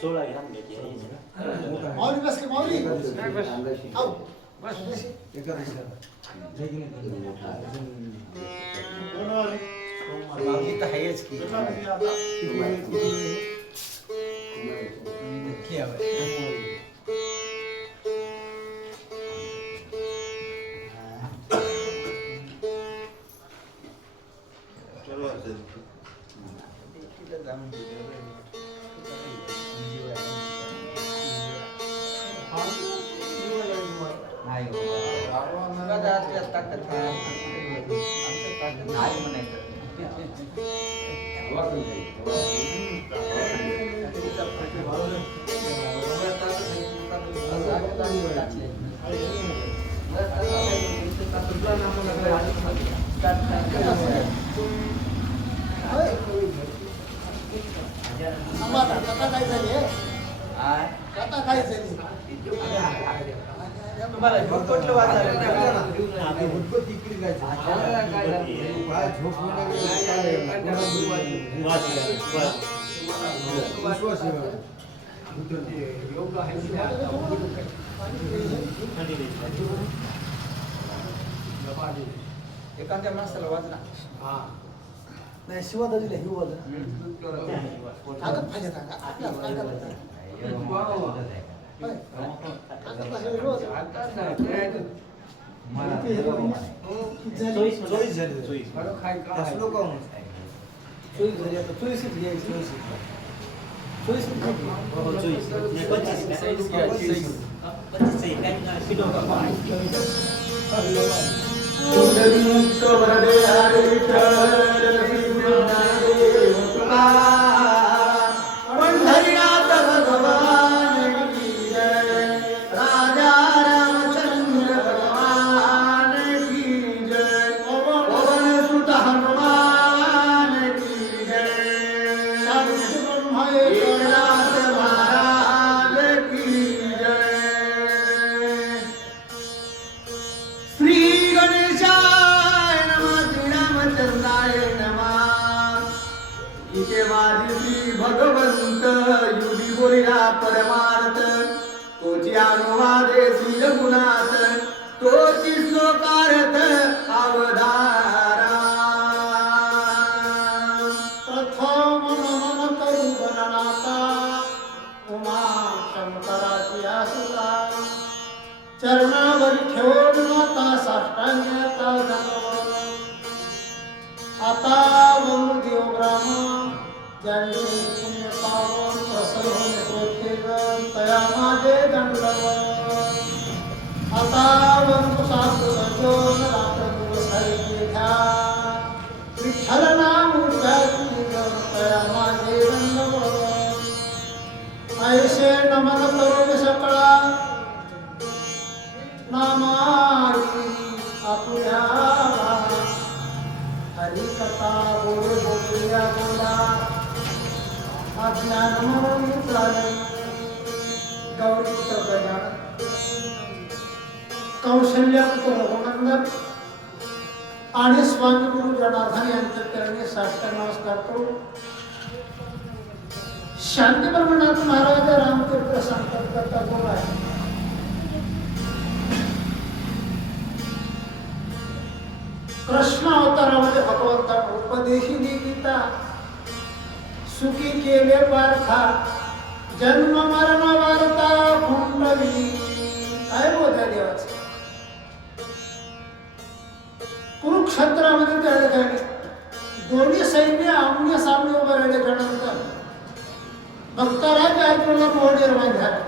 सोळा घ्या माऊली बसले माऊली आऊ बस माऊली तर आहेच की तुम्हाला कुठलं वाचायला एखाद्या माणसाला वाचना नाही शिवादाजीला ही वाजन कागद पाहिजे पंढरीनाथ भगवान की जय, राजा रामचंद्र भगवान की जय, पवन सुत हनुमान की जय, संत ब्रह्म एकनाथ महाराज की जय। श्री गणेशाय नमः, श्री रामचंद्राय नमः। इके वादी भगवंत युगी बोलिला परमार्थ, तोची अनुवादे श्री रघुनाथ, तोची श्लोकार्थ अवधारा। प्रथम नमन करू गणनाथा, उमा शंकराची आसुता, चरणावर ठेवून माता साष्टांगाचा दंडवत। आता देव ब्राह्मण ज्यांनी पुण्य पावन प्रसन्न श्रोतेगण तया माझे दंडवत। आता साधू सज्जन रात्र दिवस हरिचे घ्या, विठ्ठल नाम उच्चारी तया माझे दंडवत। ऐसे नमन करून सकळा नामारी आपुल्या, हरिकथा बोल बोलल्या बोला, अज्ञान म्हणून चाले। गौरीपुत्र गजानन, कौशल्यपुत्र रघुनंदन आणि स्वामी गुरु जनार्दन यांच्या चरणी साष्टांग नमस्कार करू। शांती ब्रह्मनाथ महाराज रामतीर्थ सांगतात करता बोल आहे। कृष्ण अवतारामध्ये भगवंताने उपदेशी गीता, सुखी केले पार्था, जन्म मरण वार्ता कुंडली। काय बोलता देवाचं? कुरुक्षेत्रामध्ये त्या ठिकाणी दोन्ही सैन्य आमने सामने उभं राहिल्याच्यानंतर भक्तराज अर्जुनाला मोह निर्माण झाला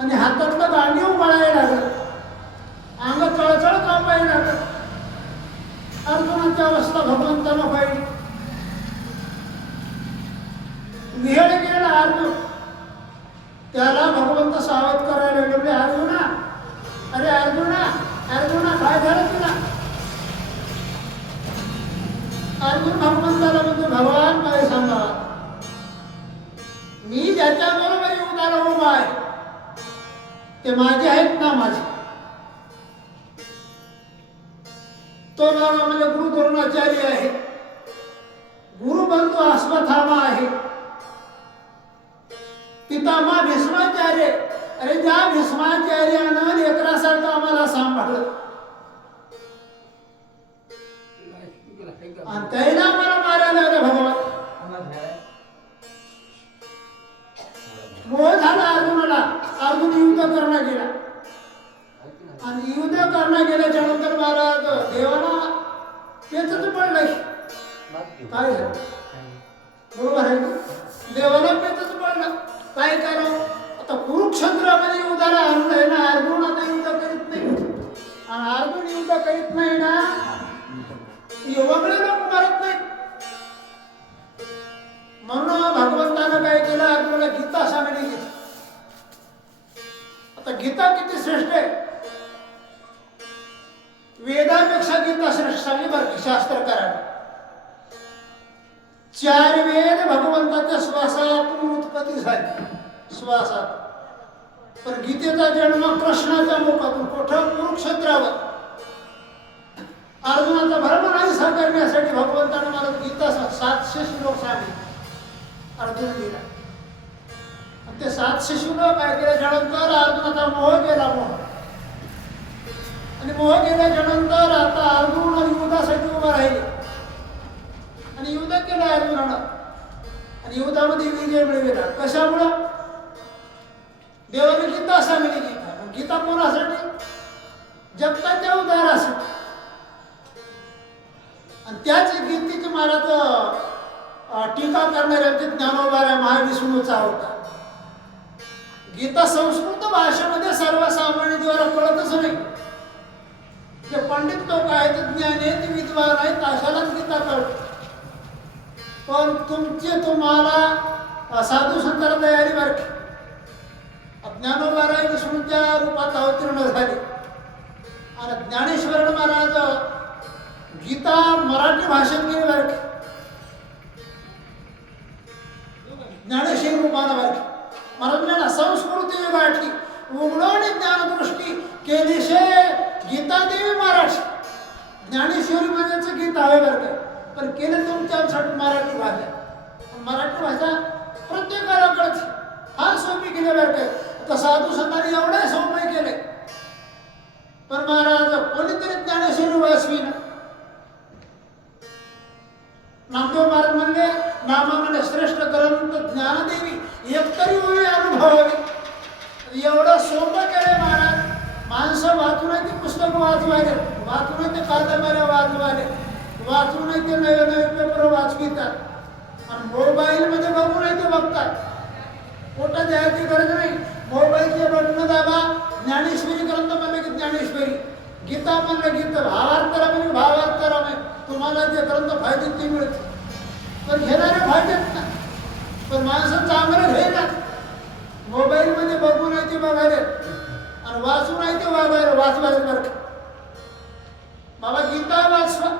आणि हातातलं गांडीव गळायला लागलं, अंग चळचळ कापायला लागलं। अर्जुनाची अवस्था भगवंताला पाहिली, निहळ गेला अर्जुन। त्याला भगवंत सावध करायला लागले, अर्जुना अरे अर्जुना अर्जुना काय झालं तुला? अर्जुन भगवंताला म्हणजे भगवान काय सांगा, मी ते माझे आहेत ना माझे. तो नाव म्हणजे गुरु द्रोणाचार्य आहे, गुरुबंधू अश्वत्थामा आहे, पितामह भीष्माचार्य. अरे ज्या भीष्माचार्यानं लेकरासारखं आम्हाला सांभाळलं आणि त्याला आम्हाला मारायला आलं भगवान. मोह झाला अर्जुनाला. अर्जुन युद्ध करणं गेला आणि युद्ध करणं गेल्याच्या नंतर महाराज देवाला पेचच पडलं. काय झालं? बरोबर आहे ना? देवाला पेचच पडलं. काय करावं आता? कुरुक्षेत्रामध्ये युद्धाला आणलंय ना. अर्जुन आता युद्ध करीत नाही आणि अर्जुन युद्ध करीत नाही ना, वगळे लोक मारत नाही. म्हणून भगवंतानं काय केलं? अर्जुनाला गीता सांगली. आता गीता किती श्रेष्ठ आहे. वेदापेक्षा गीता श्रेष्ठ सांगली बरं की शास्त्रकारांनी. 4 वेद भगवंताच्या श्वासातून उत्पत्ती झाली, श्वासात. पण गीतेचा जन्म कृष्णाच्या मुखातून. कुठं? कुरुक्षेत्रावर. अर्जुनाचा भरम नाहीसा करण्यासाठी भगवंताने मला गीता 700 श्लोक सांगितले अर्जुन दिला. आणि ते 700 श्लोक ऐकल्याच्या नंतर अर्जुनाचा मोह गेला. मोह आणि मोह गेल्याच्या नंतर आता अर्जुन युद्धासाठी उभा राहिले आणि युद्ध केलं अर्जुनानं आणि युद्धामध्ये विजय मिळविला. कशामुळं? देवाने गीता सांगितली. गीता कोणासाठी? जगताच्या उद्धारासाठी. आणि त्याच गीतेची महाराज टीका करणाऱ्यांचे ज्ञानोबा महाविष्णूचा होता. गीता संस्कृत भाषेमध्ये सर्वसामान्य जीवाला कळतच नाही. जे पंडित लोक आहेत, ज्ञानी आहेत, विद्वान आहेत, अशालाच गीता कळते. पण तुम्हाला साधू संतांना तयारी बरं. ज्ञानोबा विष्णूच्या रूपात अवतीर्ण झाले आणि ज्ञानेश्वर महाराज गीता मराठी भाषेत गेली बरं. ज्ञानेश्वर रूपानं बरं. महाराजांना संस्कृती गाठी उघडवणी ज्ञानदृष्टी केली शे गीता देवी मराठी. ज्ञानेश्वरी म्हणण्याचं गीता आहे बरं का. पण केलं तुमच्यासाठी मराठी भाषा. मराठी भाषा प्रत्येकाला कळते. फार सोपी केली बरं काय. आता साधू संतांनी एवढे सोपे केले पण महाराज कोणीतरी ज्ञानेश्वरी वाचवी ना. नामदेव महाराज म्हणले नामामध्ये श्रेष्ठ ग्रंथ ज्ञानदेवी एकतरी होई अनुभवावी. एवढं सोपं केलं महाराज. माणसं वाचून ते पुस्तक वाचवायले, वाचून ते कादंबऱ्या वाचवायले, वाचून ते नवे नवे पेपर वाचवितात आणि मोबाईलमध्ये बघून ते बघतात. पोटात द्यायची गरज नाही. मोबाईलचे बटन दाबा. ज्ञानेश्वरी ग्रंथ म्हणलं की ज्ञानेश्वरी, गीता म्हणलं गीता, भावार्थ म्हणजे भावार्थ रमे. तुम्हाला जे ग्रंथ फायदे ते मिळते. पण घेणारे फायदेत ना. पण माणसं चांगलं घेणार. मोबाईलमध्ये बघून ते बघायला आणि वाचून ते वाचवायला बरं. बाबा गीता वाचवा.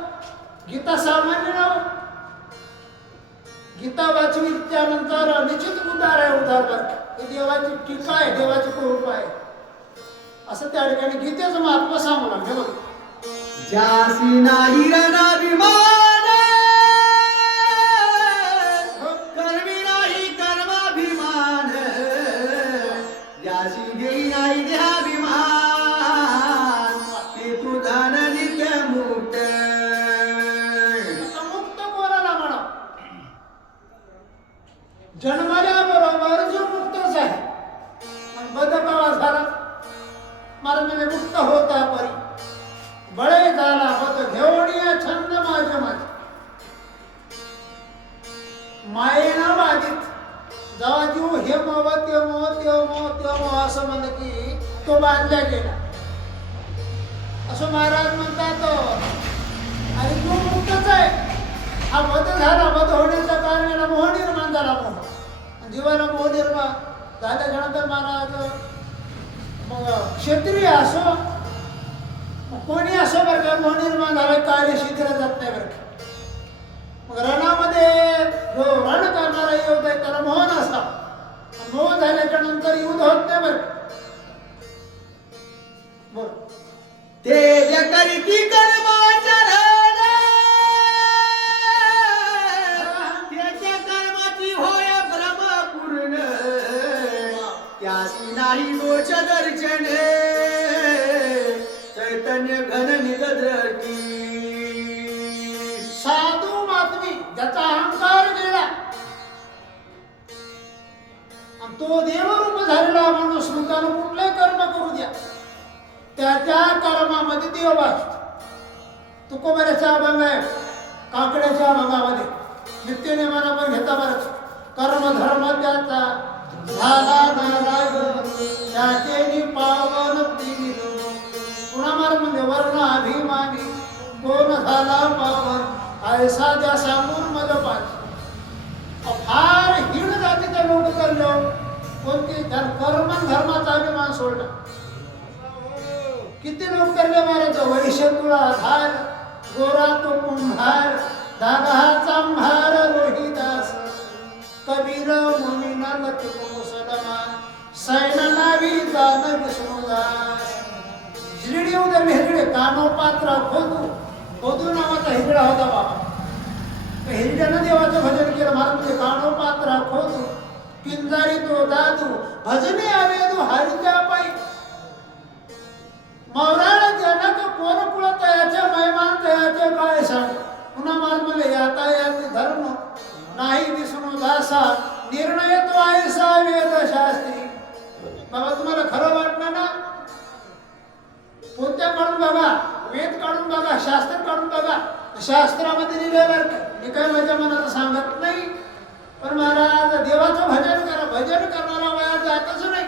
गीता सामान्य नाव. गीता वाचवी त्यानंतर निश्चित उद्धार आहे. उद्धार बरं. ही देवाची टीका आहे, देवाची कृपा आहे. असं त्या ठिकाणी गीतेचं महात्मा सांगू लागले बघ. जासी नाही रणाभिमान, कर्मी नाही कर्माभिमान, जासी देई नाही देहाभिमान, ते तू दान नित्य मुक्त. मुक्त कोणाला म्हणा? जन्मल्याबरोबर जो मुक्तच आहे. बदकावा झाला मार्गाने मुक्त होता परी बळे झाला बद घेवणीया छंद माझे माझे. मायेना बाधित जेव्हा जीव हे मोह ते मोह ते मोह ते मोह असं म्हणलं की तो बांधला गेला. असं महाराज म्हणतात आणि तो मुक्तच आहे. हा बद झाला. बद होण्याच्या कारणाला मोह निर्माण झाला. मोह जीवाला मोह निर्माण झाल्याच्या नंतर महाराज मग क्षत्रिय असो कोणी असो बरं का मोह निर्माण झाला कार्य शिथिला जात नाही बरं का. मग रणामध्ये जो रण करणारा युद्ध आहे त्याला मोह नसता. मोह झाल्याच्या नंतर युद्ध होत नाही बरं. करीती कर्माचरण त्याच्या कर्माची होय भ्रम पूर्ण त्यासी नाही दोष दर्शन चैतन्य घन निज दृष्टी साधू मातमी ज्याचा अहंकार गेला आणि तो देवरूप झालेला माणूस लोकांना कुठले कर्म करू द्या त्याच्या कर्मामध्ये देव असतो तुकोबऱ्याच्या अभंग आहे काकड्याच्या अभंगामध्ये नित्यनेमानं पण घेता बरंच कर्म धर्म त्याचा झाला नारायण त्याचे पावन तिनी पुन्हा मार म्हणजे वर्ण अभिमानी कोण झाला पावन ऐसा द्या सांगून मज पाच फार हीण जातीचे लोक करलो कोणते कर्म धर्माचा अभिमान सोडला किती लोक करले महाराज वैश्य तुळा धार गोरा तो कुंभार दागाचा भार रोहिदास कबीर मुनीना लकी मुसलमान सैन नावी दान विष्णुदास हिरडी उदर हिरडे कानो पात्र खोदू नावाचा हिरडा होता बाबा हिरड्यानं देवाचं भजन केलं महाराज कानो पात्र खोदू पिंजारी तो दादू भजने आवेदू हरिच्या पायी मौराळ जनक कोण कुळ तयाचे महिमान तयाचे काय सांग पुन्हा मार मला यातायात धर्म नाही विष्णू दासा निर्णय तो ऐसा वेद शास्त्री बाबा तुम्हाला खरं वाटलं ना कोणत्या काढून बघा वेद काढून बघा शास्त्र काढून बघा शास्त्रामध्ये लिहिलेलं मी काय माझ्या मनात सांगत नाही पण महाराज देवाचं भजन करा भजन करणारा वया जातच नाही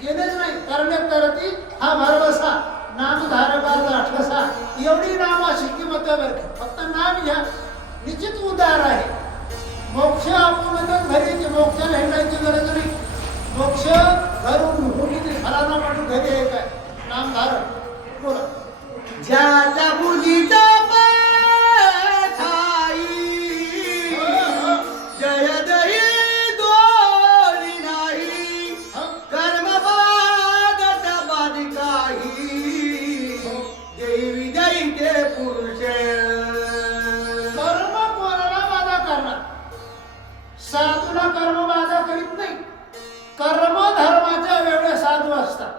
गेलेच नाही कारण करती हा भरवसा नामधारकाचा ठसा एवढी नामाची किंमत फक्त नाम घ्या निश्चित उदार आहे मोक्ष आपण घरी मोक्षाला हिंडायची गरज नाही मोक्ष घरून मुलीने फलाना पाठवून घरी आहे काय नामधारक बोला ज्याच्या बुद्धीचा ठाई जय दही दोरी नाही कर्म बाधत बाधिकाही देवी दैते पुरुष कर्म कोणाला बाधा करणार साधूला कर्म बाधा करीत नाही कर्म धर्माच्या वेगळे साधू असतात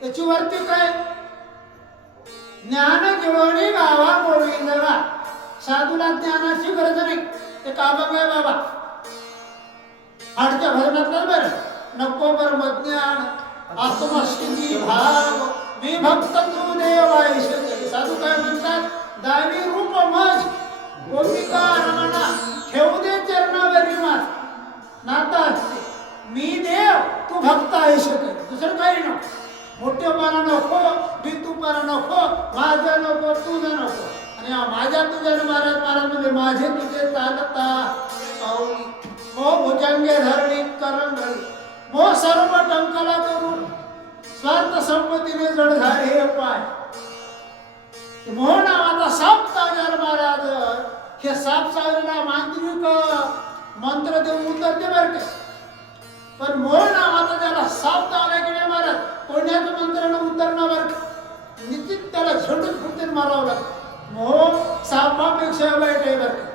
त्याची वरती काय ज्ञान घेऊन गावा गोविंदरा साधूला ज्ञानाची गरज नाही ते का बघाय बाबा आडच्या भजनातलं बरं नको परम ज्ञान आत्मस्थिती भाव मी भक्त तू देवाईश साधू काय म्हणतात दावी रूप मज गोपिका रमणा ठेवू दे चरणावरी मात नाता असते मी देव तू भक्त ऐशक दुसरं काही नको मोठेपणा नको बिंदूपणा नको माझं नको तुझं नको आणि माझ्या तुझ्या महाराज म्हणजे माझे तुझे चालता पाऊली मो भुजंगे धरणी करंगळी मो सर्व टंकला करून स्वार्थ संपत्तीने जड झाले हे पाय मोह नावाचा साप चावल्यावर महाराज हे साप चावलेला मांत्रिक मंत्र देऊन उतरते बरं का पण मोह नावाचा त्याला साप चावला की नाही महाराज कोण्याचं मंत्रानं उतरणार निश्चित त्याला झेंडून फुटून मारावं लागतं मोह सापापेक्षा वाईट आहे बरं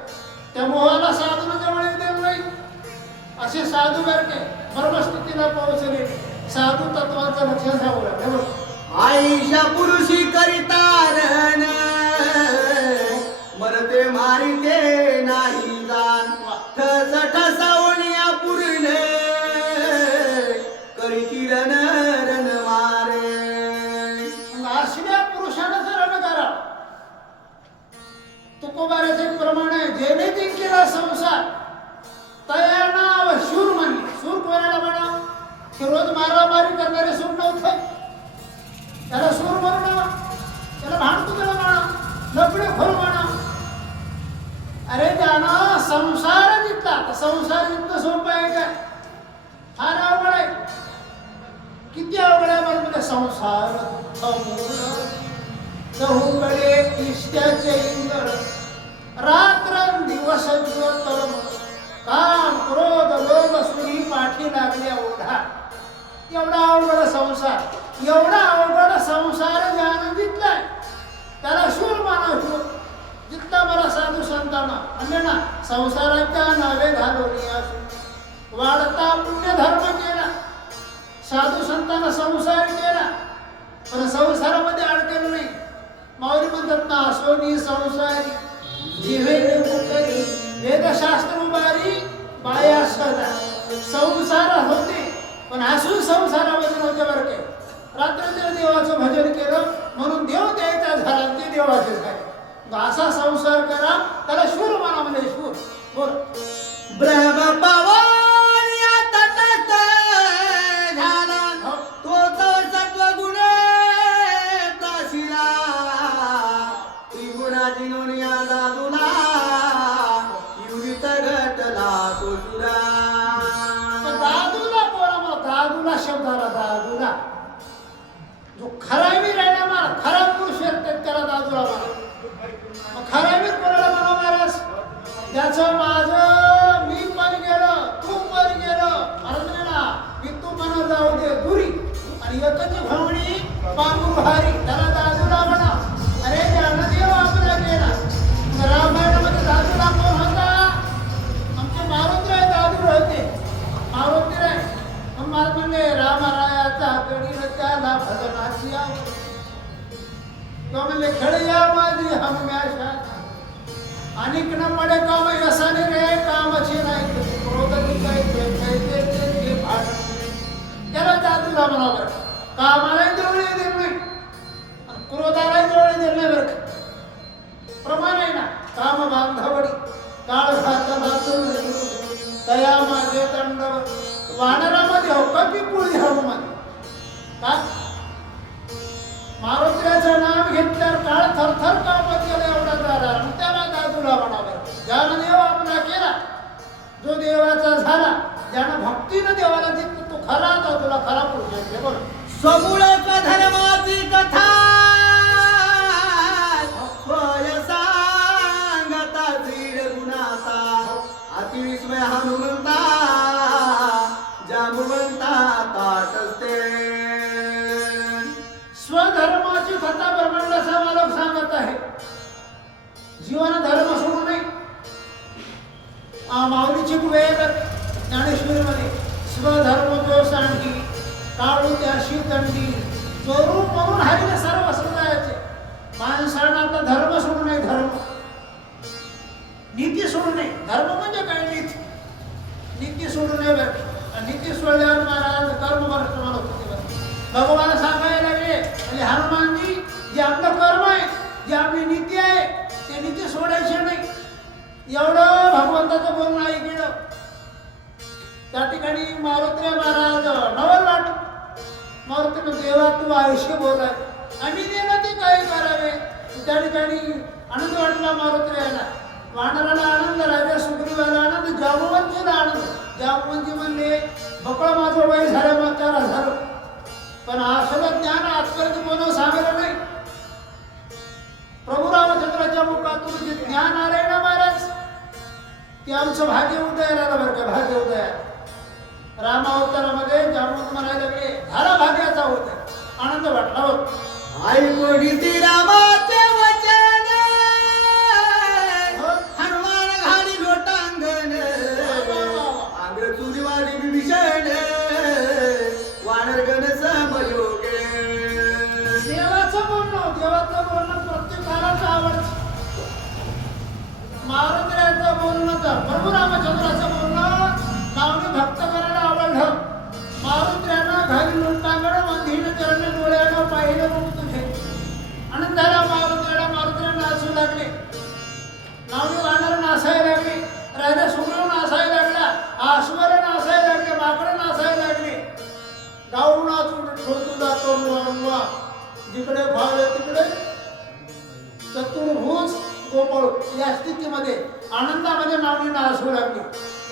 त्या मोहाला साधून जवळ देत नाही असे साधू बरं काय परमस्थितीला पोहोचले साधू तत्वाचं लक्ष घ्यावं लागलं आईशा पुरुषी करितारण मरते मारिते नाही दान ठस ठसावण्या पूर्ण करीती रण रण मारे असल्या पुरुषानं रण करा तुकोबाराचे प्रमाण आहे जेने जिंकलेला संसार तया नाव शूर म्हणले शूर कोणाला म्हणा की रोज मारामारी करणारे सूर नव्हते त्याला सूर म्हणा त्याला भांडकुदळ म्हणा लपडे खोल म्हणा अरे त्यानं संसार जिंकला तर संसार जिंकणं सोपं आहे काय फार अवघड आहे किती अवघड आहे म्हणजे संसार चहूकडे इष्ट्याचे इंद्र रात्र दिवस तळम काम क्रोध लोभ सुनी पाठी लागल्या ओढा एवढा अवघड संसार, एवढा अवघड संसार ज्यानं जिंकलाय त्याला शूर माना शूर. जितका बरा साधू संतांना म्हणजे ना संसाराच्या नावे घालवली असो वाढता पुण्य धर्म केला, साधू संतांना संसार केला, पण संसारामध्ये अडकेल नाही. माऊली म्हणतात ना सोनी संसारी जिव्हे मुकरी वेदशास्त्र उभारी बाया सदा. संसार होते पण असून संसारामध्ये नव्हते बरं काय. रात्रंदिवस देवाचं भजन केलं म्हणून देव द्यायचा झाला, ते देवाचे झाले. असा संसार करा त्याला शूर म्हणा म्हणजे शूर. बोल. ब्रह्म पवन या तटस्थ झाला, तो तो सत्वगुण प्राशिला. त्रिगुणाची नोनिया दादुला, युरित घटला तो सुरा. दादूला बोला मला, दादूला शब्दाला दादूला जो खरावीर आहे ना मला, खरा पुरुष आहे त्याला दादूला म्हणा. खरावीर कोणाला म्हणा महाराज? ज्याचं माझं मी पण गेलं तू पण गेलं म्हणत ना मी तू म्हणा जाऊ दे दुरी आणि एकच भवणी पांगू भारी, त्याला दादूला म्हणा. अरे ज्ञानदेव आपला गेला. रामायणामध्ये दादूला कोण होता? आमचे मारुतीराय दादू होते. मारुतीराय मला म्हणले रामरायाचा कडील त्याला भजनाची आवड. तो म्हणले खेळया माझी हम्याशा अनेक न पडे काम यसाने रे कामाची नाही क्रोधनी काय ते भाड. त्याला दादूला म्हणावं कामालाही जवळ देत नाही आणि क्रोधालाही जवळ देत नाही बरं. प्रमाण आहे ना काम बांधवडी काळ घात बाजून तया माझे दंडवर. वानरामध्ये हो का पिपुळी हनुमान का? मारुतीचं नाव घेतल्यावर काळ थरथर कापत गेला एवढा झाला. त्याला दादूला म्हणावं. ज्यानं देव आपला केला, जो देवाचा झाला, ज्यानं भक्तीनं देवाला जिंकतो तो खरा दादूला खरा पुरुष आहे. बोल. समूळ धर्माची कथा स्वय सांगता दृढ गुणाचा. अतिविस्मय हनुमंता जामुवंता ताटस्ते. स्वधर्माची कथा ब्रह्मांडाचा मालक सांगत आहे. जीवन धर्म सोडू नये. माऊलीची वेद ज्ञानेश्वरीमध्ये स्वधर्म जो सांडी काळू त्याशी दंडी चोरू पळून हरिने सर्व सजायचे. माणसानं आता धर्म सोडू नये. धर्म नीती सोडू नये. धर्म म्हणजे काय? नीती. नीती सोडू नये बरं. नीती सोडल्यावर महाराज कर्म भ्रष्ट माणूस होते बरं. भगवान सांगायला लागले म्हणजे हनुमानजी जे आपलं कर्म आहे, जी आपली नीती आहे ते नीती सोडायची नाही. एवढं भगवंताचं बोलणं ऐकलं. त्या ठिकाणी मारुती महाराज नवल वाट. मारुती देवा तू आयुष्य बोलाय आम्ही देणं ते काय करावे. त्या ठिकाणी आनंद वाटला मारुती यायला. वानराला आनंद, राजा सुग्रीवाला आनंद, जांबुवंतीला आनंद. जांबुवंती म्हणले बकळ माझं वय झालं मग त्याला झालं, पण असलं ज्ञान आजपर्यंत कोण सांगलं नाही. प्रभू रामचंद्राच्या मुखातून जे ज्ञान आलंय ना महाराज ते आमचं भाग्य उदयाला आलं बरं का. भाग्य उदया रामावतारामध्ये जांबुवंत म्हणायला लागले झाला भाग्याचा उदय. आनंद वाटला होत. आई कोणीती रामाचे वचन हनुमान घाली लोटांगण. आंग्र चुरीवाडी विभीषण वानरगण समयोगे. देवाचं बोलणं प्रत्येकालाच आवडतं. मारुतीरायाचं बोलणं, प्रभू रामचंद्राचं बोलणं नावनी भक्त करायला आवडलं. मारुतीरायानं घाली लोटांगण मंदिर चरण डोळ्यानं पाहिलं म्हणून तुझे आनंदाला मारुतीराया नाचू लागले. नावनी वानर नाचायला लागले. राजा सुग्रीव नाचायला लागला. आश्वर नाचायला लागले. माकड नाचायला लागले. गाऊन नाचून ठोकून जातो जिकडे भाव तिकडे चतुर्भुज गोपाळ या स्थितीमध्ये आनंदामध्ये नावनी नाचू लागली.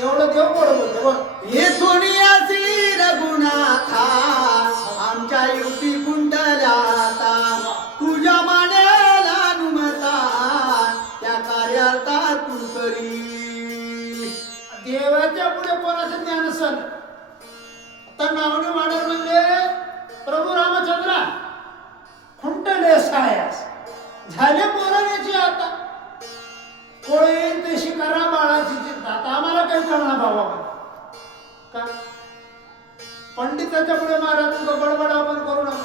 एवढं देव बोलतो. येथून असी रघुनाथा आमच्या युती कुंडल्याता. तुझ्या मानेला हनुमता त्या कार्याता तू करी. देवाच्या पुढे कोणाचं ज्ञान असेल तर नावनी वानर म्हणले मला तुमचं बडबडा पण करू नका.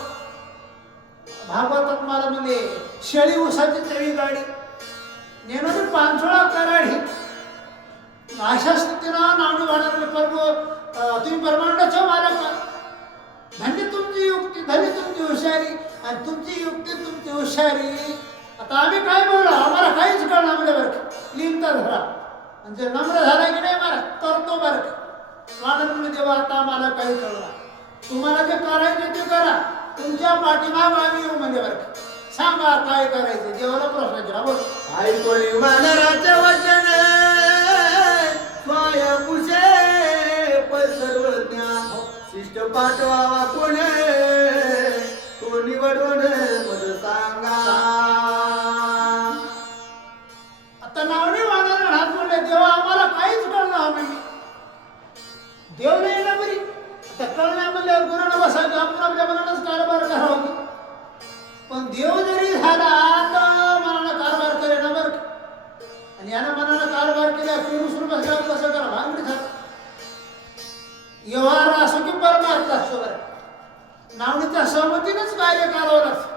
भागवतात मला म्हणजे शेळी उसाची तळी गाडी नेणं पांचोळा कराडी अशा स्थितीनं नावडी वाढवले. तुम्ही ब्रह्मांडाच्या मालक आहात. धन्य तुमची युक्ती, धन्य तुमची हुशारी, आणि तुमची युक्ती तुमची हुशारी. आता आम्ही काय बोललो, आम्हाला काहीच कळणार म्हणजे बरं का, लिहिता धरा आणि जे नम्र झाला की नाही मला तर तो बरं का. वादन म्हणजे देवा आता आम्हाला काही कळणार, तुम्हाला जे करायचे ते करा, तुमच्या पाठीमाग आम्ही येऊ म्हणजे बरं का. सांगा काय करायचं, देवाला प्रश्न केला बोल. ऐकून वानराचे वचन स्वयंपुषे सर्वज्ञ शिष्ट पाठवावा कोणे तो निवडून मज सांगा. आता नावडी वाहणारे हात बोलले, देवा आम्हाला काहीच कळणार आम्ही देव नाही ना बरी. आता कळण्या म्हणल्यावर गुणानं बसायचं, आपण आपल्या मनानंच कारभार करावं. पण देव जरी झाला तर मनानं कारभार करे ना बरं. आणि यानं मनानं कारभार केला फिरून बसल्यावर कसं करा भांगडी झालं. व्यवहार असो की परमार्थ असो बरं, नावडीच्या सहमतीनंच कार्य करावं लागतं.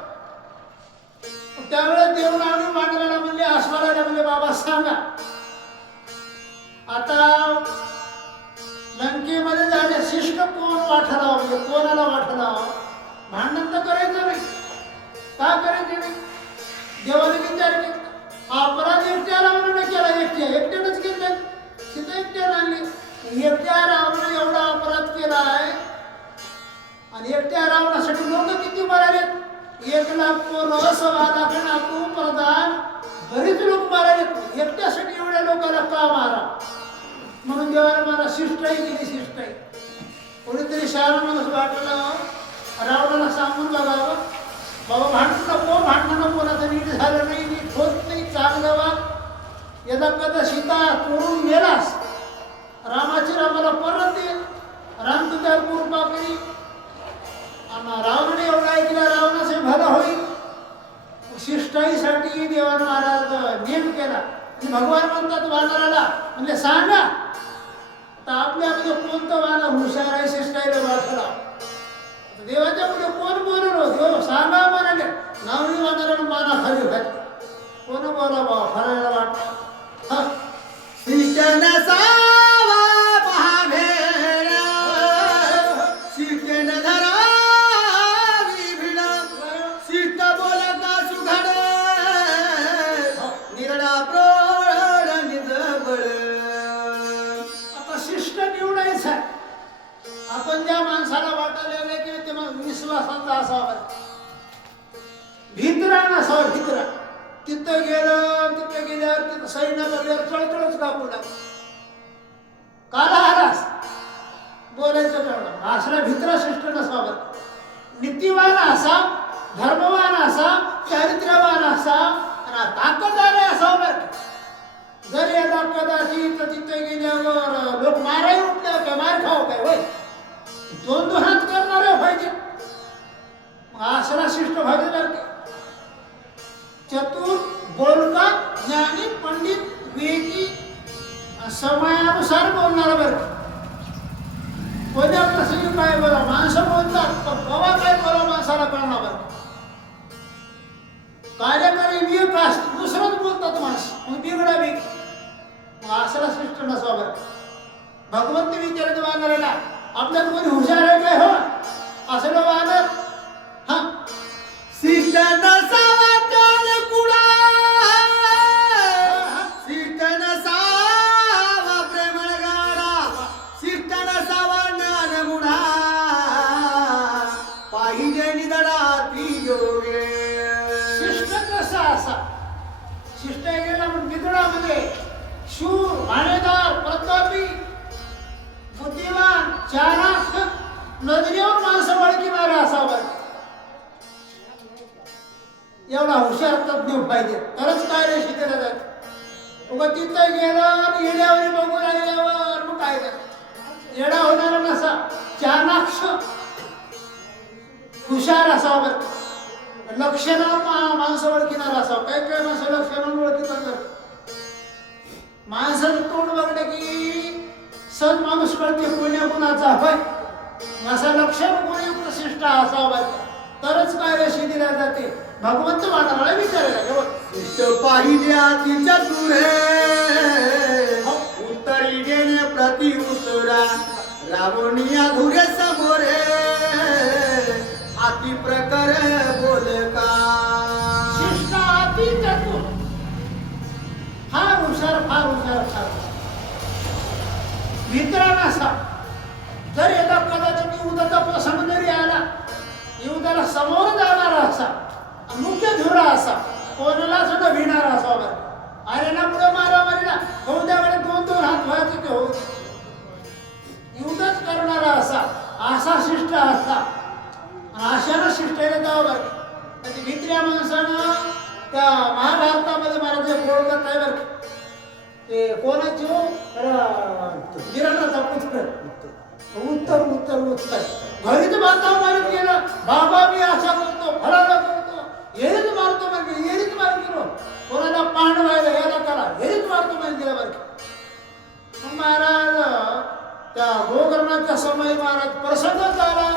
त्यावेळेस देव नावडी मांडवायला म्हणले, आस्वादाला म्हणले, बाबा सांगा आता लंकेमध्ये जाणे शिष्ट कोण वाटला, म्हणजे कोणाला वाटला. भांडण तर करायचं नाही, का करायचे नाही. देवाने विचार केला, अपराध एकट्या रावणाने केला, एकट्यानंच केले, तिथं एकट्यानं आणली. एकट्या रावणाने एवढा अपराध केला आहे आणि एकट्या रावणासाठी लोक किती मराले, 1,00,000 पोरं, 1,00,000 नातू प्रधान, बरीच लोक माराले. एकट्यासाठी एवढ्या लोकांना का मारा. म्हणून देवाने मला शिष्टाई केली. शिष्टाई कोणीतरी शहाणा माणूस वाटलं, रावणाला सांगून बघावं, बाबा भांडणं कोणाचं नीट झालं नाही, नीट होत नाही, चांगलं वाग. यदा कदा सीता चोरून गेलास, रामाची रामाला परत दे, राम तुझ्यावर कृपा करी. आणि रावणाने एवढा ऐकला, रावणाचे भलं होईल. शिष्टाईसाठी देवानं महाराज नेम केला. आणि भगवान म्हणतात वानराला, म्हणजे सांगा आता आपल्यामध्ये कोणतं वानर हुशार आहे शिष्टाईला वाटला. देवाच्या पुढे कोण बोललो, देव सांगा म्हणाले. नावडी वानरानं माना खाली घातली. कोण बोला बाबा फरायला वाटतं. शिष्ट नसावा महाभेळ, शिष्ट न धरावी भिड, शिष्ट बोलता सुघड, निरडा प्रौढ निजबळ. आता शिष्ट निवडायचा. आपण ज्या माणसाला वाटायला की ते मग विश्वासाचा असावा, भित्रा नसावा. भित्रा तिथं गेल्यावर तिथं सैन्य बघल्यावर चळचळच कापू लागला. काला आलास बोलायचं कळलं, असला भित्रा शिष्ट नसावा. नीतिवान असा, धर्मवान असा, चारित्र्यवान असा, आणि ताकददार असावा. जर याला कदाचित तिथे गेल्यावर लोक माराय उठल्यावर काय मार खाव काय होय, 2-2 हात करणारे पाहिजे. असला शिष्ट पाहिजे बरं का. चतुर, बोलका, ज्ञानी, पंडित, विवेकी, समयानुसार बोलणारा बरं का. कोणत्या प्रसंगी काय बोला, माणसं बोलतात पण कवा काय बोला माणसाला कळणार बरं. कार्यकारी विवेक असतो, दुसरंच बोलतात माणसं, मग बिघडा बिघ. असला शिष्ट नसावा बरं. भगवंत विचारत वानराला, आपल्यात कोणी हुशार आहे काय हो असलं वानर. हा शिष्ट नसावा कान कुडा, शिष्ट नसावा प्रेमळ गाडा, शिष्ट नसावा ज्ञान मुढा, पाहिजे निधडा ती योगे. शिष्ट कसा असा, शिष्ट गेला म्हणून बिघडामध्ये शूर, भाणेदार, प्रतापी, बुद्धिमान, चाणाक्ष, नजरेवर माणसं वळखीणारा असावा. एवढा हुशार तज्ञ पाहिजे तरच कार्य शिकलं जात. उगा तिथं गेलं आणि येड्यावर बघू लागल्यावर मग काय कर, येडा होणारा नसा, चाणाक्ष हुशार असावा. लक्षणावर माणसं ओळखीणार असावं. काही काही माणसं लक्षणावर ओळखीतात. माणसाचं तोंड बघलं की सद माणूस कळते कोण्या गुणाचा होय. असा लक्षण गुणयुक्त शिष्ट असावा तरच कार्यशी दिल्या जाते. भगवंत मानवाला विचारायला केवळ शिष्ट पाहिजे अति चतुरे उत्तरी देणे प्रति उत्तरा रावणिया धुरे समोरे अति प्रकार बोलका शिष्ट अति चतुर फार हुशार फार हुशार फार मित्रांना असा जर एका कदाचित युद्धाचा प्रसंग जरी आला युद्धाला समोर जाणारा असा मुख्य धुरा असा कोणाला सुद्धा भिणारा असा बरं अरे ना पुढे मारामारीला होऊ द्या वेळेत 2-2 हात व्हायचे की होऊ युद्धच करणारा असा शिष्ट असता अशानं शिष्टाला जावं बरं ती भित्र्या माणसानं त्या महाभारतामध्ये महाराज बोलत आहे बरं ते कोणाची हो विराटाचा पुत्र उत्तर उत्तर उत्तर घरीच बांधाव मारत गेलं बाबा मी अशा करतो फराळा करतो हेरीच मारतो म्हणजे हेरीच मार गेलो कोणाला पांडवायला याला करा हेरीच मारतो म्हणजे गेला बरं मग महाराज त्या गोकर्णाच्या समय महाराज प्रसंगच आला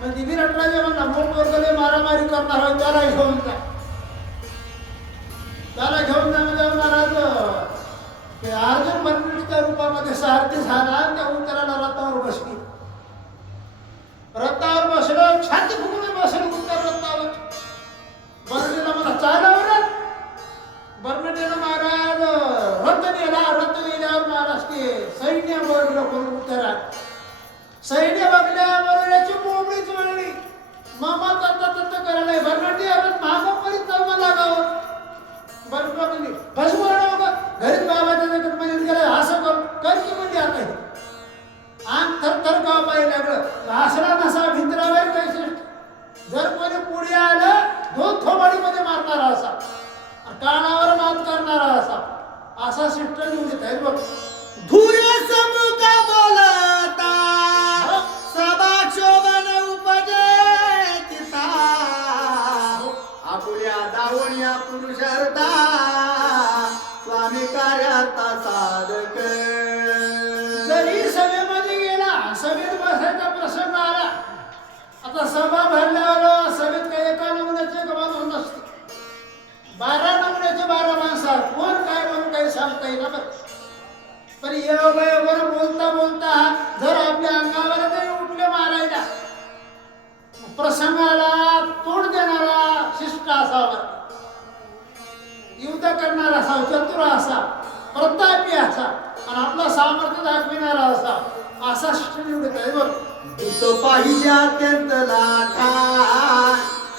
म्हणजे विराट राजा म्हणला मोठ वर्गले मारामारी करणार आहे त्याला घेऊन जा म्हणजे महाराज ते अर्जुन मंडळीच्या रूपामध्ये सारथी झाला आणि त्या उत्तराला रथावर बसली रथावर बसलं छाती फुगून बसलं उत्तर रथावर बर्णीला मला चालवलं बर्णीला महाराज रथ नेल्यावर महाराज ते सैन्य बरोबर करून उत्तरात सैन्य बघल्यावर याची मोबळीच वळली मामा तत्त करायला बर्णटी रथ महागोपरीत जाऊ लागावं बरोबर भसवण घरीच बाबाच्या जगत मध्ये गेलं असं करकी म्हणजे आता आम थर गाव पाहिजे लागलं असला नसा भिंत्रावर काही शिष्ट जर कोणी पुढे आलं 2 थोबाडीमध्ये मारणारा असा कानावर मात करणारा असा शिष्ट निवडीत आहे बघ धुरे समुख बोलता सभा शोभन उपजे तिता आपुल्या दावण्या पुरुषार्था स्वामी कार्याता साधक जरी सभेमध्ये गेला सभेत बसायचा प्रसंग आला आता सभा भरल्यावर सभेत काही एका नमुन्याचे गमाल नसते 12 नमुन्याचे 12 माणसं कोण काय म्हणून काही सांगता येईल ना पण योगायोगावर बोलता बोलता जर आपल्या अंगावर जरी उठले मारायला प्रसंगाला तोड देणारा शिष्ट असावा युद्ध करणारा असा चतुर असा प्रतापी असा आणि आपलं सामर्थ्य दाखविणारा असा शिष्ट निवडत आहे बघ दूत पाहिजे अत्यंत लाठा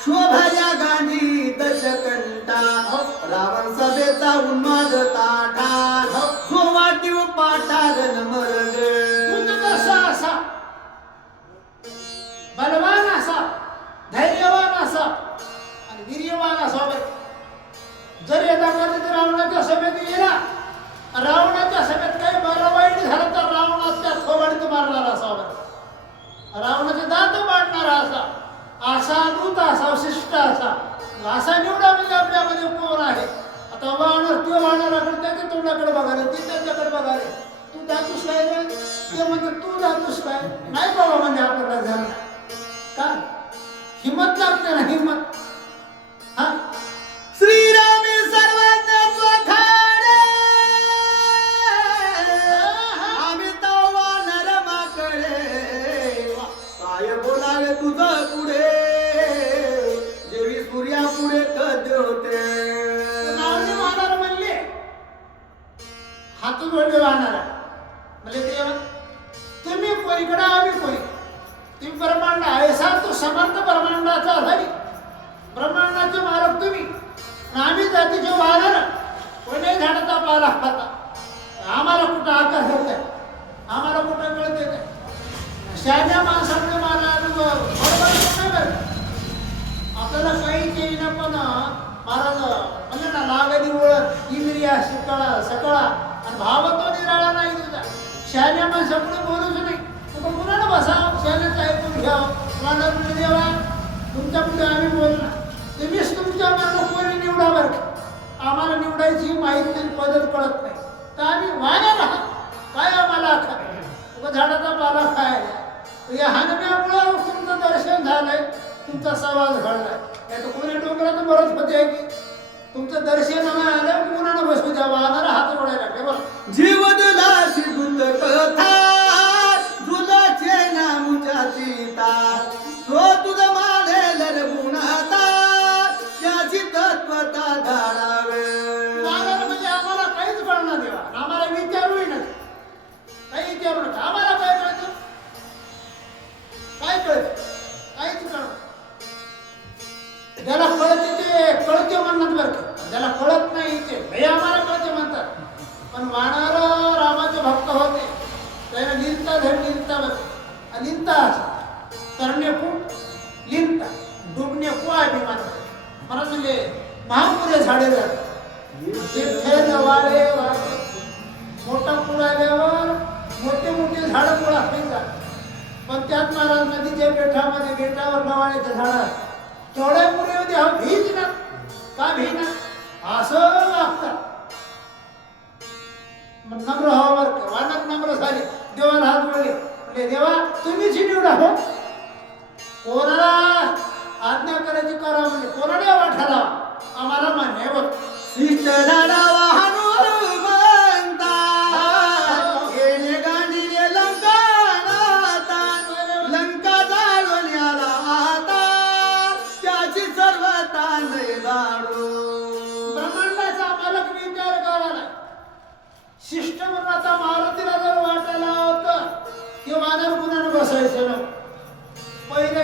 शोभया गांधी दशकंठा रावण सभेचा उन्माद ताठा जो वाटीव पाठागन मरग असा बलवान असा धैर्यवान असा आणि वीर्यवान असा जर यदा कधी रावणाच्या सभेत गेला रावणाच्या सभेत काही बरं वाईट झालं तर रावणाच्या थोबाडीत मारणारा असावा रावणाचे दात पाडणारा असा दूत असा शिष्ट असा निवडा म्हणजे आपल्यामध्ये कोण आहे आता वाहणार ते वाहणाराकडे त्याच्या तोंडाकडे बघाले ते त्यांच्याकडे बघाले तू जातोस काय रे ते म्हणजे तू जातोस काय नाही बाबा म्हणजे आपल्याला झालं का हिम्मत लागते ना हिम्मत हा श्रीरामी सर्वज्ञ स्वखाडे आम्ही तवा नरमाकडे काय बोलावे तुझं पुढे जेवी सूर्या पुढे कधी होते नावने वाहणार म्हणले हात जोडले वाहणार म्हणजे देवा तुम्ही कोणीकडे आम्ही कोणी तुम्ही ब्रह्मांड ऐसा तो समर्थ ब्रह्मांडाचा आधारी ब्रह्मांडाचे मालक तुम्ही आम्ही जातीचे वाहणार कोणी झाडाचा पाला खाता आम्हाला कुठं आकार होत आहे आम्हाला कुठं कळते काय शहाण्या माणसाकडे मला बरोबर आपल्याला काही येईना पण महाराज म्हणजे ना लागली ओळख इंद्रिया सकळा आणि भाव तो निराळा नाही तुझा शहाण्या माणसापुढे बोलूच नाही तुला कुणाला बसा शहाण्याचं ऐकून घ्या मला पुढे देवा तुमच्या पुढे आम्ही बोलणार तुम्हीच तुमच्या मनाला कोणी निवडा बरं आम्हाला निवडायची माहिती नाही पद्धत कळत नाही तर आम्ही वाया राहा काय आम्हाला तुका झाडाचा पाला खायला या हनुम्यामुळं तुमचं दर्शन झालंय, तुमचा सहवास घडलाय. नाही तर कोणी डोंगरात बरंच होते की तुमचं दर्शन नाही आलं, कुणाला बसू द्या, वाहनाला हात जोडायला लागले. बरं जीव दिलासी गुंत कथा तुझचे नामुच्या चिता तो तुझ मानेल गुणाता त्याची तत्वता धाडावे. वाहनाला म्हणजे आम्हाला काहीच कळणार देवा, आम्हाला विचारूही नाही, काही विचारू नका. आम्हाला काय कळतं, काय कळतं, काहीच कळत. ज्याला कळते ते कळते म्हणतात बरं का, ज्याला कळत नाही ते हे आम्हाला कळते म्हणतात. पण वानर रामाचे भक्त होते, त्याने लिहिता धड लिहिता बरं, लिहिता करणे को लिहिता डुबणे को अभिमान. मला म्हणजे महापुरे झाडे जातात वाळे वाळे, मोठा पूर आल्यावर मोठे मोठे झाडं मुळा जातात. पण त्यात महाराज नदीच्या बेटामध्ये बेटावर नवाळ्याच्या झाडं केवढ्या पुरे होते, हा भीज ना का भीना असं वागतात. मग नम्र व्हावर वानर नम्र झाले, देवाला हात जोडले, म्हणजे देवा तुम्हीच निवडा हो, कोणाला आज्ञा करायची करा, म्हणजे कोणाला वाटा लावा, आम्हाला मान्य आहे. बघ शिष्ट धाडावा हनुमंता येणे गांडीने लंका नाता लंका जाळून आला आता त्याची सर्वता नाही दाडू. ब्रह्मांडाचा मालक विचार करायला शिष्ट म्हणून आता मारुतीला जर वाटायला होतं की वानर गुणाने बसायचं ना. पहिले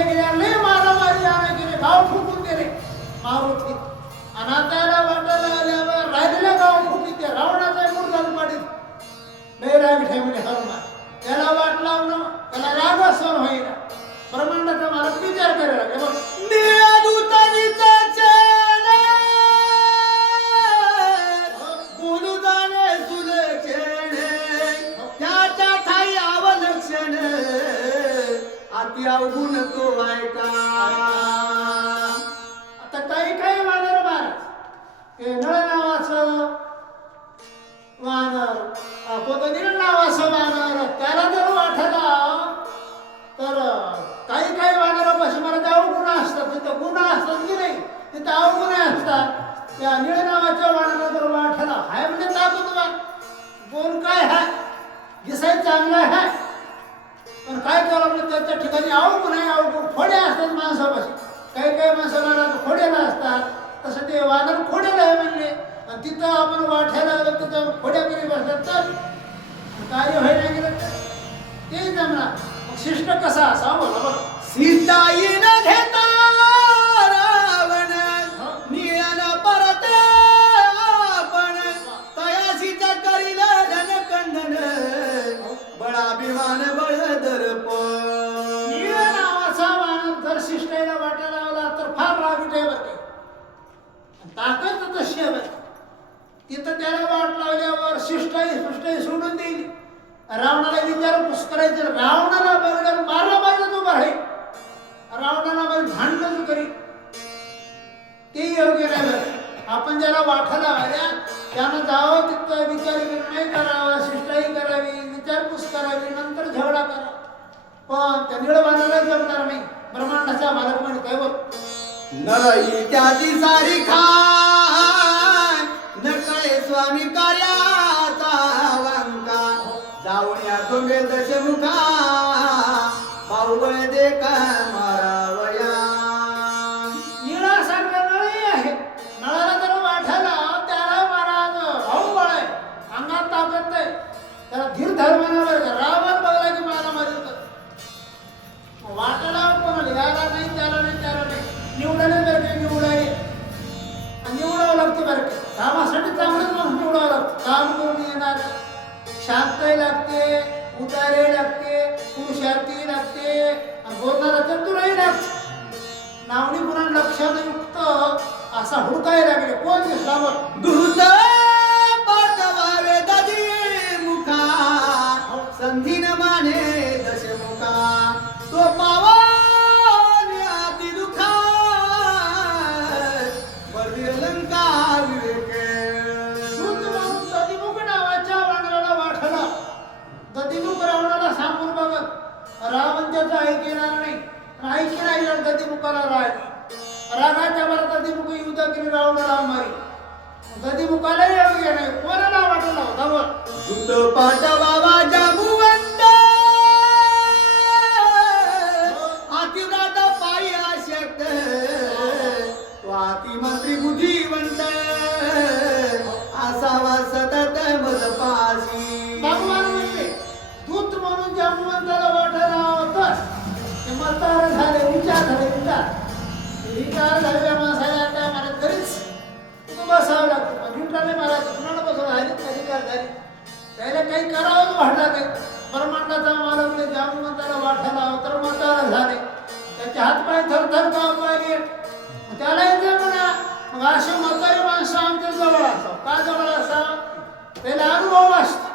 गेल्यावर लय मारामारी आणे गेले, गाव फुकून गेले मारुती. आणि आता याला वाटायला आल्यावर राहिलेल्या गाव फुकीत ते रावणाचा मुर्दान पाडीत लय राग ठेवले हनुमान. त्याला वाट लावणं, त्याला राग सहन होईना. ब्रह्मांडाचा मालक विचार करायला लागले. बघ बोलू जाणे सुलक्षणे त्याच्या ठाई अवलक्षण अति अवगुण तो ऐका. आता काही वानर महाराज, हे नळ नावाचं वानर, कोकणील नावाचं वानर, त्याला जर वाटला तर काही वानरापाशी मला ते अवगुण असतात. तिथं गुण असतात की नाही, तिथं अवगुण असतात. त्या निळ नावाच्या वाणाला जर वाटला हाय म्हणजे ताकदवान, गुण काय हाय, दिसाय चांगला आहे, पण काय करावं म्हणजे त्याच्या ठिकाणी अवगुण आहे. अवगुण खोडे असतात माणसापाशी. काही माणसं महाराज खोडेला असतात, तसं ते वानर खोडेला आहे म्हणले. आणि तिथं आपण वाठायला आलं तिथं खोड्या करी बसतात तर कार्य व्हायला गेलं तर ते जमणार. मग शिष्ट कसा असा बोला बघ. सीताई न घेता रावण निळ्यान परत आपण तयाशीचा करील धनकंडन बळाभिमान बळदर्पण. निळ नावाचा वानर जर शिष्टाईला वाटायला लावला तर फार रागीट आहे बरं. ताकद तशी आहे बरं. तिथं त्याला वाट लावल्यावर शिष्टाई सोडून देईल. रावणाला विचारपूस करायचं, रावणाला बरोबर मारामारीच उभा राहील, रावणाला बरं भांडणच करी, ते योग्य नाही बरं. आपण ज्याला वाटायला आल्या त्यानं जावं तिथं विचार निर्णय करावा, शिष्टाई करावी, विचारपूस करावी, नंतर झगडा करा. पण त्या निळवानाला जमणार नाही. ब्रह्मांडाचा मालक म्हणतोय बघ. नरई त्याची सारी खाय न कळे स्वामी कार्याचा वंका जाऊन या तुम्ही दशमुखा बाहुबळ दे का मारावया. निळासारखा नळही आहे, नळाला जर वाठायला त्याला महाराज भाऊ बळ आहे, अंगात ताकद नाही, त्याला धीर धर्मानावर रावण बघला की मला मारत वाटायला कोणाला याला नाही त्याला नाही निवडायला जर काही निवडायला निवडावं लागते बरं का. कामासाठी चांगलंच माणूस निवडावं लागतं. काम करून येणार, शांतही लागते, उतारे लागते, पुरुषार्थी लागते, आणि बोलणारा चतुरही लागते. नावडी पुन्हा लक्षात युक्त असा हुडकाय लागले. कोण दिसला बघ. दूत पाठवावे दधी मुखा संधी न माने दशमुखा तो पावन अति दुखा वर्दी लंका विवेके. दधिमुख नावाच्या वानराला वाटला. दधिमुख रावणाला सांगून मुकाला रागाच्या भरात दधिमुख युद्ध केली रावणाला मारी दधिमुखाला येऊ गे नाही कोणाला वाटला होता बोल दूत पाठवावा जांबुवंत अतिव्रत पायी आशक्त स्वाती मंत्री बुद्धिवंत असावा सतत मदपाशी भगवान म्हणते दूत म्हणून जांबुवंताला वाटायला होता ते म्हातारे झाले विचार झाले माणसाला आता मला घरीच बसावं लागतं पण विचारले मला कुणाला बसवलं आहे अधिकार झाले त्याला काही करावं वाटलं नाही ब्रह्मांडाचा मालक जांबुवंताला वाटायला तर म्हातारा झाले त्याचे हातपाय थरथर काम पाहिले त्याला येते म्हणा मग असे म्हातारी माणसं आमच्या जवळ असावं का जवळ असावं त्याला अनुभव असतो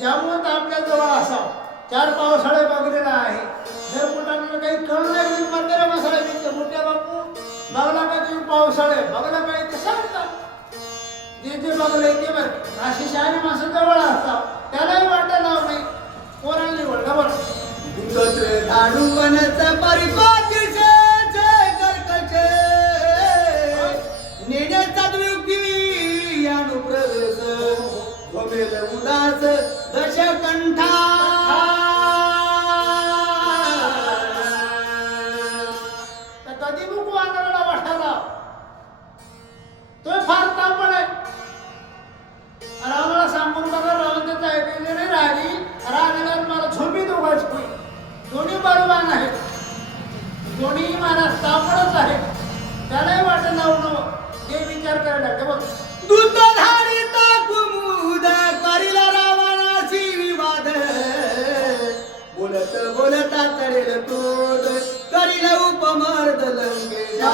जांबुवंत आपल्या जवळ असावं 4 पावसाळे बघलेला आहे जर कुठं काही कळलं नाही म्हाताऱ्या माणसाला विचार मोठ्या बापू बघला पाहिजे पावसाळे बघला पाहिजे ते सांगतात जे बघले ते बरं अशी शहाणी माणसं जवळ असतात त्यालाही वाटायला नाही कोणाला निवडलं बरं दुसरे धाडू वनच परिपातीचे कर्कश नेण्याचा द्विती अनुप्रवेश झोमेल उदास दशकंठा कधी बुक वानराला वाटायला तो फार तापड आहे रावणाला सांगून बघा रावण त्याचं ऐकले नाही राहिली राहिलेला मला झोपी दोघांची होई दोन्ही बलवान आहेत दोन्ही महाराज तापडच आहे त्यालाही वाटत लावणं ते विचार करायला लागते बघ दूतधारी कुमुद करील रावणाशी विवाद बोलत बोलता चढेल क्रोध करील उपमर्द लंकेशा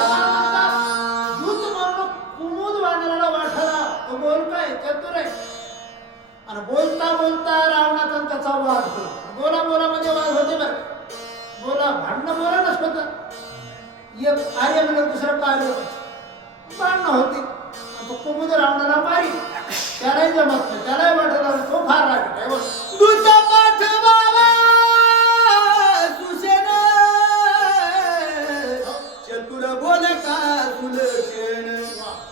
दूत म्हणून कुमुद वानराला वाटायला तो बोल काय चतुर आहे आणि बोलता बोलता रावणाचा आणि त्याचा वाद होतो बोला मध्ये वाद होते बरं बोला भांडणं बोला नसतं एक आर्य म्हणलं दुसरं कार्य भांडणं होती तो कुमुद रावणाला मारी त्यालाही जमत नाही त्यालाही वाटायला तो फार राग आहे बोल दूत पाठवावा सुसेन चतुर बोल का सुलक्षण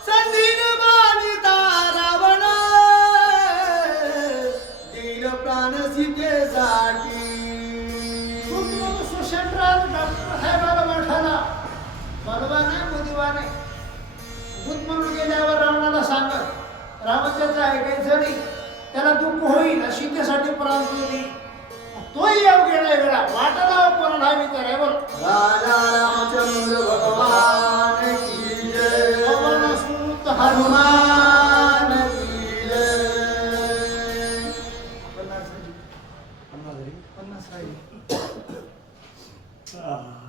संधीन मानिता रावण दीन प्राण सीतेसाठी सुशेषराज डॉक्टर साहेबाला वाटायला बलवान आहे बुद्धिवान आहे दूत म्हणून गेल्यावर रावणाला सांगत रावण त्याचं ऐकायचं नाही त्याला दुःख होईल सीतेसाठी प्राण दिली तोही येऊ गेला वेळा वाटायला कोणाला विचार आहे बरं राजा रामचंद्र भगवान की जय पवनसुत हनुमान की जय 50 राहिले. Ah.